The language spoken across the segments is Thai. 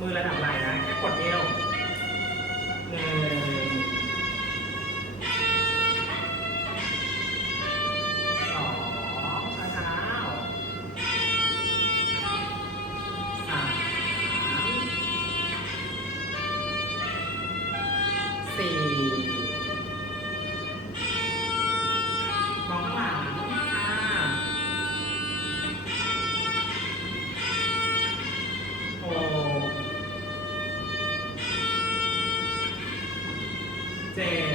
มือระดับไหล่นะแค่กดเอวหนึ่งสองเท้าสามสี่ กเจ็ด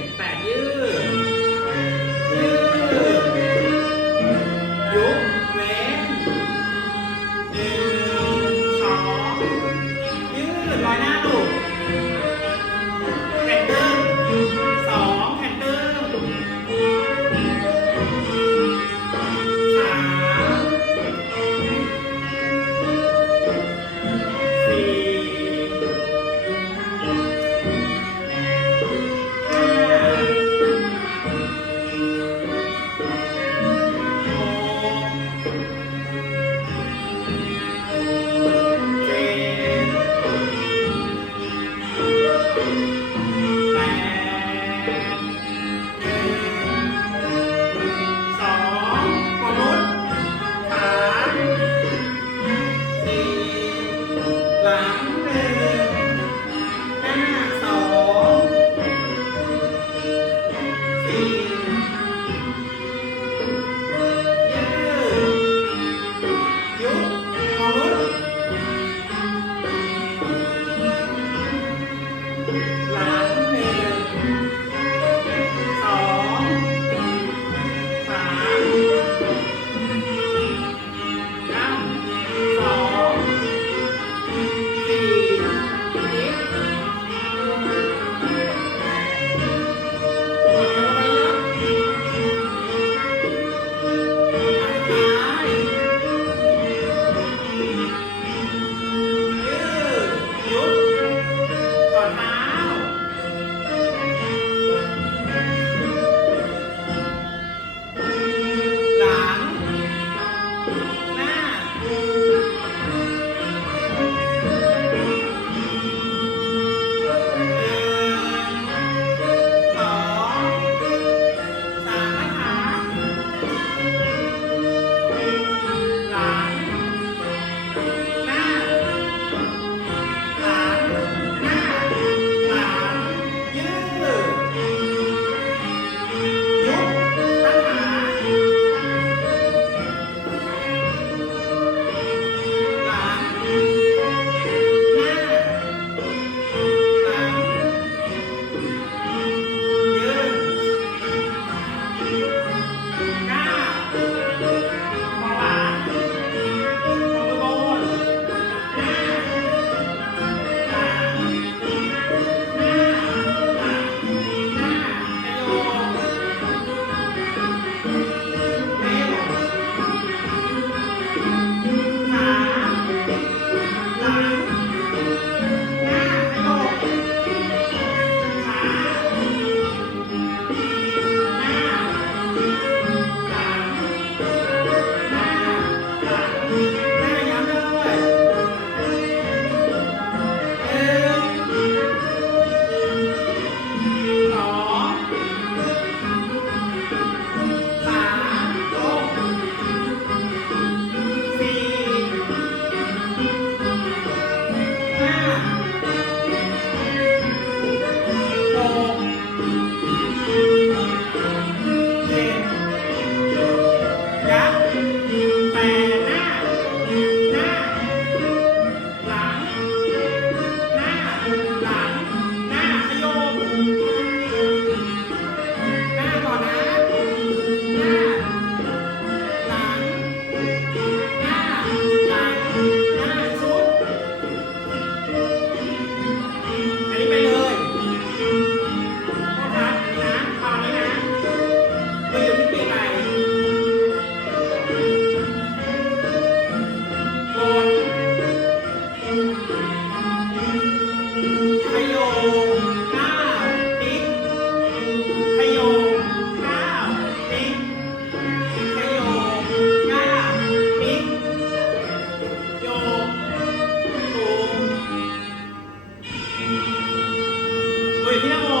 imaginamos